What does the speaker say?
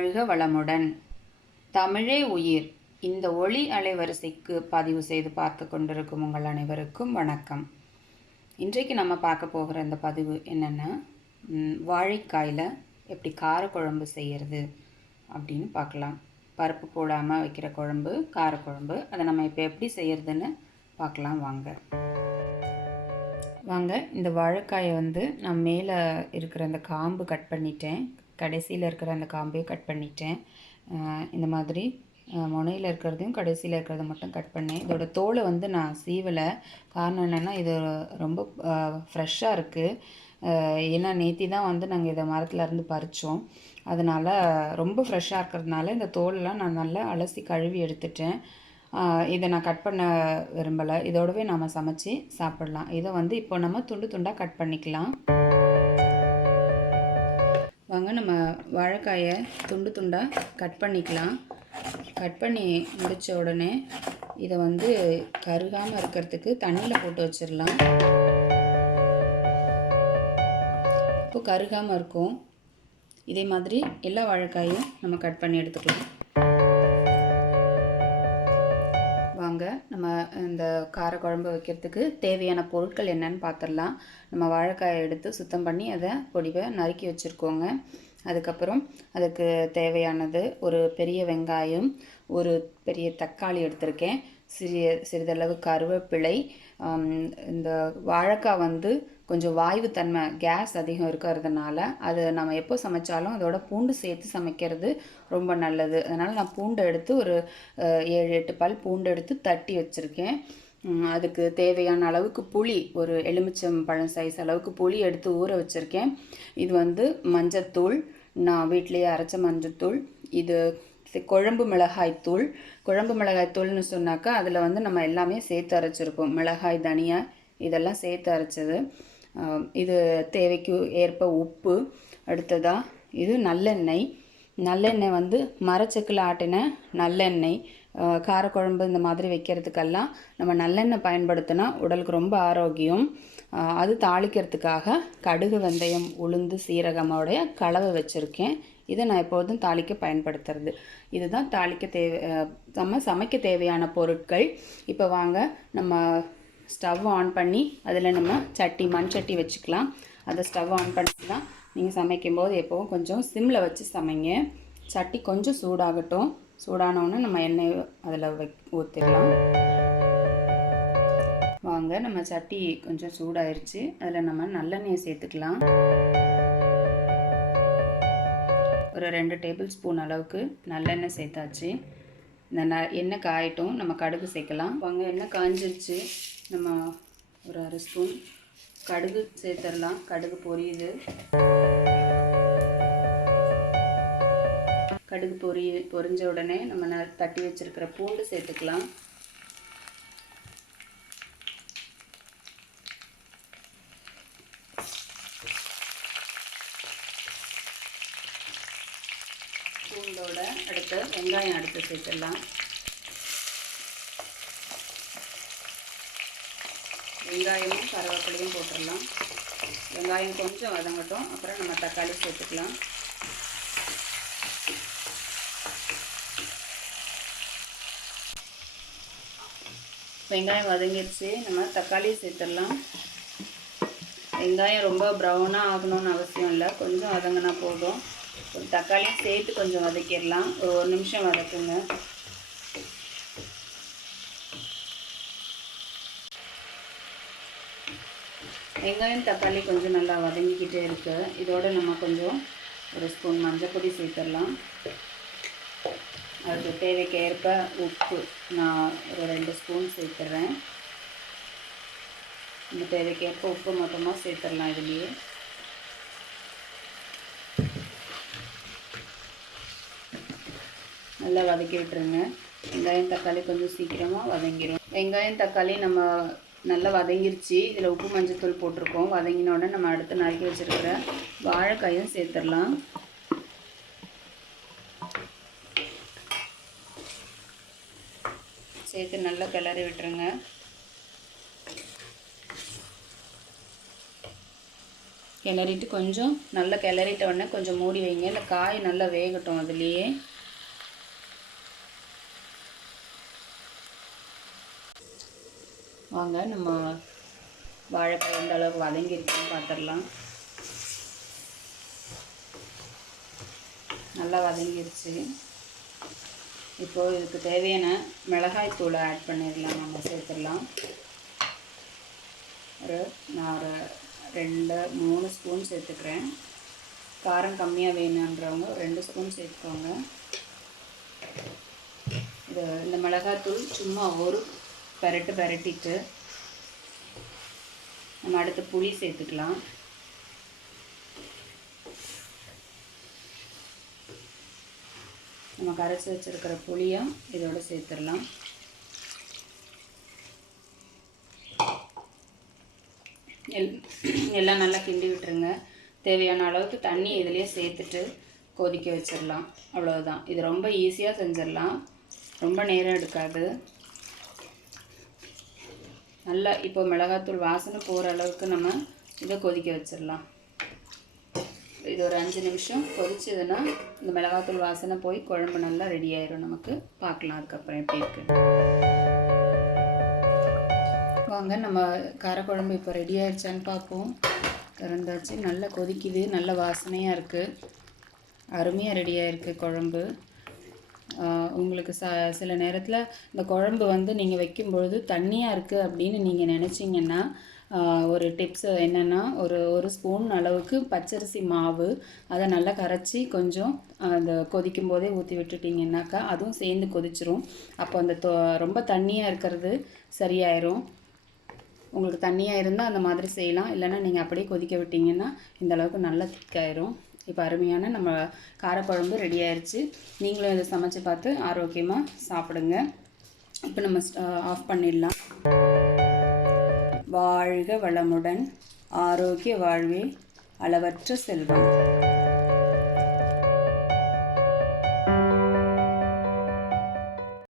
வாழ்க வளமுடன். தமிழே உயிர். இந்த ஒளி அலைவரிசைக்கு பதிவு செய்து பார்த்து கொண்டிருக்கும் உங்கள் அனைவருக்கும் வணக்கம். இன்றைக்கு நம்ம பார்க்க போகிற இந்த பதிவு என்னென்னா, வாழைக்காயில் எப்படி காரக்குழம்பு செய்கிறது அப்படின்னு பார்க்கலாம். பருப்பு போடாமல் வைக்கிற குழம்பு, காரக்குழம்பு. அதை நம்ம இப்போ எப்படி செய்கிறதுன்னு பார்க்கலாம் வாங்க. இந்த வாழைக்காயை நான் மேலே இருக்கிற அந்த காம்பு கட் பண்ணிட்டேன். கடைசியில் இருக்கிற அந்த காம்பையும் கட் பண்ணிட்டேன். இந்த மாதிரி முனையில் இருக்கிறதையும் கடைசியில் இருக்கிறத மட்டும் கட் பண்ணேன். இதோட தோலை நான் சீவலை. காரணம் என்னென்னா, இது ரொம்ப ஃப்ரெஷ்ஷாக இருக்குது. ஏன்னா நேற்று தான் நாங்கள் இதை மரத்துலேருந்து பறித்தோம். அதனால் ரொம்ப ஃப்ரெஷ்ஷாக இருக்கிறதுனால இந்த தோலெலாம் நான் நல்லா அலசி கழுவி எடுத்துட்டேன். இதை நான் கட் பண்ண விரும்பலை. இதோடவே நாம் சமைச்சி சாப்பிட்லாம். இதை இப்போ நம்ம துண்டு துண்டாக கட் பண்ணிக்கலாம். வாங்க, நம்ம வாழைக்காயை துண்டு துண்டாக கட் பண்ணிக்கலாம். கட் பண்ணி முடித்த உடனே இதை கருகாமல் இருக்கிறதுக்கு தண்ணியில் போட்டு வச்சிடலாம். இப்போ கருகாமல் இருக்கும். இதே மாதிரி எல்லா வாழைக்காயும் நம்ம கட் பண்ணி எடுத்துக்கலாம். வாங்க, நம்ம இந்த காரக்குழம்பு வைக்கிறதுக்கு தேவையான பொருட்கள் என்னென்னு பார்த்துடலாம். நம்ம வாழைக்காயை எடுத்து சுத்தம் பண்ணி அதை பொடிவை நறுக்கி வச்சுருக்கோங்க. அதுக்கப்புறம் அதுக்கு தேவையானது ஒரு பெரிய வெங்காயம், ஒரு பெரிய தக்காளி எடுத்திருக்கேன், சிறிதளவு கருவேப்பிலை. இந்த வாழைக்காய் கொஞ்சம் வாயுத்தன்மை, கேஸ் அதிகம் இருக்கிறதுனால அது நம்ம எப்போ சமைச்சாலும் அதோட பூண்டு சேர்த்து சமைக்கிறது ரொம்ப நல்லது. அதனால் நான் பூண்டை எடுத்து ஒரு 7-8 பல் பூண்டு எடுத்து தட்டி வச்சுருக்கேன். அதுக்கு தேவையான அளவுக்கு புளி, ஒரு எலுமிச்சம் பழம் சைஸ் அளவுக்கு புளி எடுத்து ஊற வச்சுருக்கேன். இது மஞ்சத்தூள், நான் வீட்டிலேயே அரைச்ச மஞ்சத்தூள். இது குழம்பு மிளகாய்த்தூள். குழம்பு மிளகாய்த்தூள்னு சொன்னாக்கா அதில் நம்ம எல்லாமே சேர்த்து அரைச்சிருக்கோம். மிளகாய், தனியா இதெல்லாம் சேர்த்து அரைச்சது. இது தேவைக்கு ஏற்ப உப்பு. அடுத்ததாக இது நல்லெண்ணெய். நல்லெண்ணெய் மரச்செக்கில் ஆட்டின நல்லெண்ணெய். காரக்குழம்பு இந்த மாதிரி வைக்கிறதுக்கெல்லாம் நம்ம நல்லெண்ணெய் பயன்படுத்தினா உடலுக்கு ரொம்ப ஆரோக்கியம். அது தாளிக்கிறதுக்காக கடுகு, வெந்தயம், உளுந்து, சீரகமோடைய கலவை வச்சுருக்கேன். இதை நான் எப்போதும் தாளிக்க பயன்படுத்துறது. இதுதான் நம்ம சமைக்க தேவையான பொருட்கள். இப்போ வாங்க, நம்ம ஸ்டவ் ஆன் பண்ணி அதில் நம்ம மண் சட்டி வச்சுக்கலாம். அதை ஸ்டவ் ஆன் பண்ணிக்கலாம். நீங்கள் சமைக்கும்போது எப்போவும் கொஞ்சம் சிம்மில் வச்சு சமைங்க. சட்டி கொஞ்சம் சூடாகட்டும். சூடானோன்னு நம்ம எண்ணெய் அதில் ஊற்றிடலாம். வாங்க, நம்ம சட்டி கொஞ்சம் சூடாயிருச்சு. அதில் நம்ம நல்லெண்ணெயை சேர்த்துக்கலாம். ஒரு 2 டேபிள் ஸ்பூன் அளவுக்கு நல்லெண்ணெய் சேர்த்தாச்சு. இந்த எண்ணெய் காயட்டும், நம்ம கடுகு சேர்க்கலாம். வாங்க, எண்ணெய் காஞ்சிருச்சு. நம்ம ஒரு 1/2 ஸ்பூன் கடுகு சேர்த்துடலாம். கடுகு பொரியுது. கடுகு பொரிஞ்ச உடனே நம்ம தட்டி வச்சிருக்கிற பூண்டு சேர்த்துக்கலாம். பூண்டோட அடுத்து வெங்காயம் அடுத்து சேர்த்துடலாம். வெங்காயமும் கருவேப்பிலையும் போட்டுடலாம். வெங்காயம் கொஞ்சம் வதங்கட்டும். அப்புறம் நம்ம தக்காளி சேர்த்துக்கலாம். வெங்காயம் வதங்கிடுச்சு. நம்ம தக்காளி சேர்த்துடலாம். வெங்காயம் ரொம்ப ப்ரௌனாக ஆகணும்னு அவசியம் இல்லை, கொஞ்சம் வதங்கினா போதும். ஒரு தக்காளியும் சேர்த்து கொஞ்சம் வதக்கிடலாம். ஒரு 1 நிமிஷம் வதக்குங்க. வெங்காயம் தக்காளி கொஞ்சம் நல்லா வதங்கிக்கிட்டே இருக்குது. இதோடு நம்ம கொஞ்சம் 1 ஸ்பூன் மஞ்சள் பொடி சேர்த்துடலாம். அதுக்கு தேவைக்கு ஏற்ப உப்பு நான் ஒரு 2 ஸ்பூன் சேர்த்துட்றேன். இந்த தேவைக்கு ஏற்ப உப்பு மொத்தமாக சேர்த்துடலாம். இதுலேயே நல்லா வதக்கி விட்டுருங்க. வெங்காயம் தக்காளி கொஞ்சம் சீக்கிரமாக வதங்கிடும். வெங்காயம் தக்காளி நம்ம நல்லா வதங்கிருச்சு. இதில் உப்பு மஞ்சத்தூள் போட்டிருக்கோம். வதங்கினோடனே நம்ம அடுத்து நறுக்கி வச்சுருக்கிற வாழைக்காயும் சேர்த்துடலாம். சேர்த்து நல்லா கிளறி விட்டுருங்க. கிளறிட்டு கொஞ்சம் நல்லா கிளறிட்ட உடனே கொஞ்சம் மூடி வைங்க. இந்த காய் நல்லா வேகட்டும் அதுலேயே. வாங்க நம்ம வாழைக்காய் எந்த அளவுக்கு வதங்கிருக்குன்னு பார்த்துடலாம். நல்லா வதங்கிருச்சு. இப்போது இதுக்கு தேவையான மிளகாய் தூளை ஆட் பண்ணிடலாம். நம்ம சேர்த்துடலாம். நான் ஒரு 2-3 ஸ்பூன் சேர்த்துக்கிறேன். காரம் கம்மியாக வேணுன்றவங்க 2 ஸ்பூன் சேர்த்துக்கோங்க. இந்த மிளகாய்த்தூள் சும்மா ஒரு பெரட்டிட்டு நம்ம அடுத்து புளி சேர்த்துக்கலாம். நம்ம கரைச்சி வச்சுருக்கிற புளியை இதோட சேர்த்துடலாம். எல்லாம் நல்லா கிண்டி விட்டுருங்க. தேவையான அளவுக்கு தண்ணி இதிலே சேர்த்துட்டு கொதிக்க வச்சிடலாம். அவ்வளோதான். இது ரொம்ப ஈஸியாக செஞ்சிடலாம், ரொம்ப நேரம் எடுக்காது. நல்லா இப்போ மிளகாத்தூள் வாசனை போகிற அளவுக்கு நம்ம இதை கொதிக்க வச்சிடலாம். இது ஒரு 5 நிமிஷம் கொதிச்சதுன்னா இந்த மிளகாத்தூள் வாசனை போய் குழம்பு நல்லா ரெடி ஆயிரும். நமக்கு பார்க்கலாம் அதுக்கப்புறம் எப்படி இருக்குது. வாங்க நம்ம காரக்குழம்பு இப்போ ரெடி ஆயிடுச்சான்னு பார்ப்போம். திறந்தாச்சு. நல்லா கொதிக்குது, நல்ல வாசனையாக இருக்குது, அருமையாக ரெடியாக இருக்குது குழம்பு. உங்களுக்கு சில நேரத்தில் இந்த குழம்பு வந்து நீங்கள் வைக்கும்பொழுது தண்ணியாக இருக்குது அப்படின்னு நீங்கள் நினச்சிங்கன்னா ஒரு டிப்ஸ் என்னென்னா, ஒரு ஸ்பூன் அளவுக்கு பச்சரிசி மாவு அதை நல்லா கரைச்சி கொஞ்சம் அந்த கொதிக்கும் போதே ஊற்றி விட்டுட்டிங்கன்னாக்கா அதுவும் சேர்ந்து கொதிச்சிரும். அப்போ அந்த ரொம்ப தண்ணியாக இருக்கிறது சரியாயிரும். உங்களுக்கு தண்ணியாக இருந்தால் அந்த மாதிரி செய்யலாம். இல்லைன்னா நீங்கள் அப்படியே கொதிக்க விட்டிங்கன்னா இந்த அளவுக்கு நல்லா திக்காயிரும். இப்போ அருமையான நம்ம காரக்குழம்பு ரெடி ஆயிடுச்சு. நீங்களும் இதை சமைச்சு பார்த்து ஆரோக்கியமாக சாப்பிடுங்க. இப்போ நம்ம ஆஃப் பண்ணிடலாம். வாழ்க வளமுடன், ஆரோக்கிய வாழ்வே அளவற்ற செல்வம்.